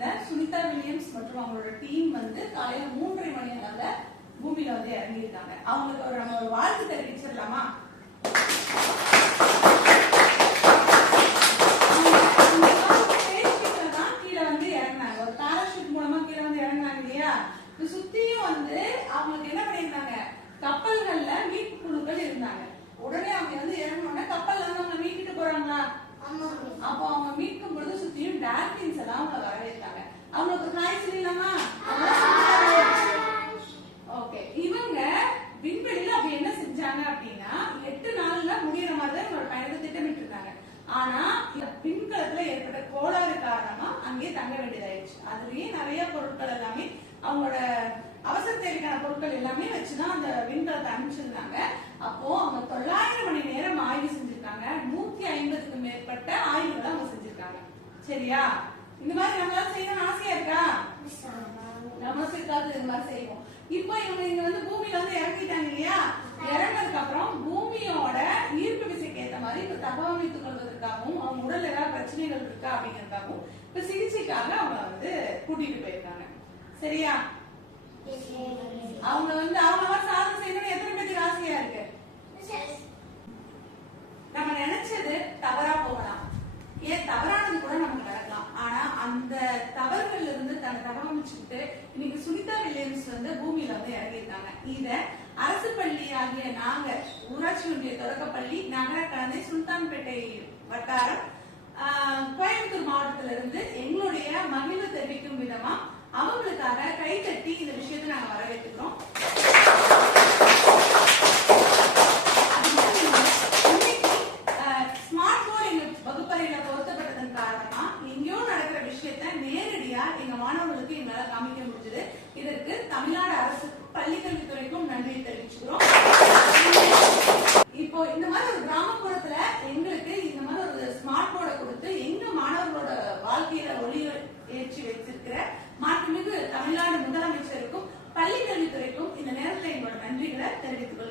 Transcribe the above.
சேர்ந்த சுனிதா வில்லியம்ஸ் மற்றும் அவங்களோட டீம் வந்து காலையில 3:30 மணி அளவுல பூமியில வந்து இறங்கியிருக்காங்க. அவங்களுக்கு நம்ம ஒரு வாழ்த்து தெரிவிச்சிடலாமா? சுத்தியும் வந்து அவங்களுக்கு என்ன பண்ணிருந்தாங்க, கப்பல்கள்ல மீட்பு குழுக்கள் இருந்தாங்க. உடனே அவங்க வந்து இறங்கினோட கப்பல்ல வந்து அவங்க மீட்டுட்டு போறாங்களா? அப்போ அவங்க மீட்கும் பொழுது சுத்தியும் டால்பின்ஸ் எல்லாம் அவங்க வரவேற்றாங்க. அவங்களுக்கு ஹாய் சொல்லலாமா? ஓகே. இவங்க விண்வெளியில அப்படி என்ன செஞ்சாங்க அப்படின்னா 8 நாள்ல முடியற மாதிரி தான் இவங்களோட பயணத்தை திட்டமிட்டு இருந்தாங்க. ஆனா விண்கலத்துல ஏற்பட்ட கோளாறு காரணமா அங்கேயே தங்க வேண்டியதாயிடுச்சு. அதுலயே நிறைய பொருட்கள் எல்லாமே அவங்களோட அவசர தேவைக்கான பொருட்கள் எல்லாமே வச்சுதான் அந்த விண்கலத்தை அனுப்பிச்சிருந்தாங்க. அப்போ அவங்க 900 மணி நேரம் ஆய்வு செஞ்சிருக்காங்க. 150க்கும் மேற்பட்ட ஆய்வுகளை அவங்க செஞ்சிருக்காங்க. சரியா? இந்த மாதிரி நம்மளால செய்யணும்னு ஆசையா இருக்கா? நம்ம சேர்க்காது இந்த மாதிரி செய்வோம். இப்போ இவங்க இங்க வந்து பூமியில வந்து இறங்கிட்டாங்க இல்லையா? இறங்கினதுக்கு அப்புறம் பூமியோட ஈர்ப்பு விசைக்கு ஏற்ற மாதிரி இப்ப தகவமைத்துக் கொள்வதற்காகவும் அவங்க உடல் ஏதாவது பிரச்சனைகள் இருக்கா அப்படிங்கறதுக்காகவும் இப்ப சிகிச்சைக்காக அவங்க வந்து கூட்டிட்டு போயிருக்காங்க. சரியா? அவங்க வந்து அவங்க சாதனை செய்யணும்னு எத்தனை பேருக்கு ஆசையா இருக்கு? நம்ம நினைச்சது தவறா போகலாம், ஏன் தவறானது கூட நமக்கு நடக்கலாம். ஆனா அந்த தவறுகள்ல இருந்து தன்னை தகவமைச்சுக்கிட்டு இன்னைக்கு சுனிதா வில்லியம்ஸ் வந்து பூமியில வந்து இறங்கியிருக்காங்க. இத அரசு பள்ளி ஆகிய நாங்க ஊராட்சி ஒன்றிய தொடக்கப்பள்ளி நகர கலந்தை சுல்தான்பேட்டை வட்டாரம் கோயம்புத்தூர் மாவட்டத்தில இருந்து எங்களுடைய மகிழ்வு தெரிவிக்கும் விதமா அவங்களுக்காக கைத்தட்டி இந்த விஷயத்தை நாங்க வரவேற்றுக்கிறோம். ஸ்மார்ட் போர்டு எங்க வகுப்பறையில பொருத்தப்பட்டதன் காரணமா எங்கேயோ நடக்கிற விஷயத்த நேரடியா எங்க மாணவர்களுக்கு எங்களால காமிக்க முடிஞ்சது. இதற்கு தமிழ்நாடு அரசு பள்ளிக்கல்வித்துறைக்கும் நன்றி தெரிவிச்சுக்கிறோம். இப்போ இந்த மாதிரி ஒரு கிராமப்புறத்துல எங்களுக்கு இந்த மாதிரி ஒரு ஸ்மார்ட் போர்டை கொடுத்து எங்க மாணவர்களோட வாழ்க்கையில ஒளி ஏற்றி வச்சிருக்கிற மாண்புமிகு தமிழ்நாடு முதலமைச்சருக்கும் பள்ளிக்கல்வித்துறைக்கும் இந்த நேரத்தில் எங்களோட நன்றிகளை தெரிவித்துக் கொள்கிறேன்.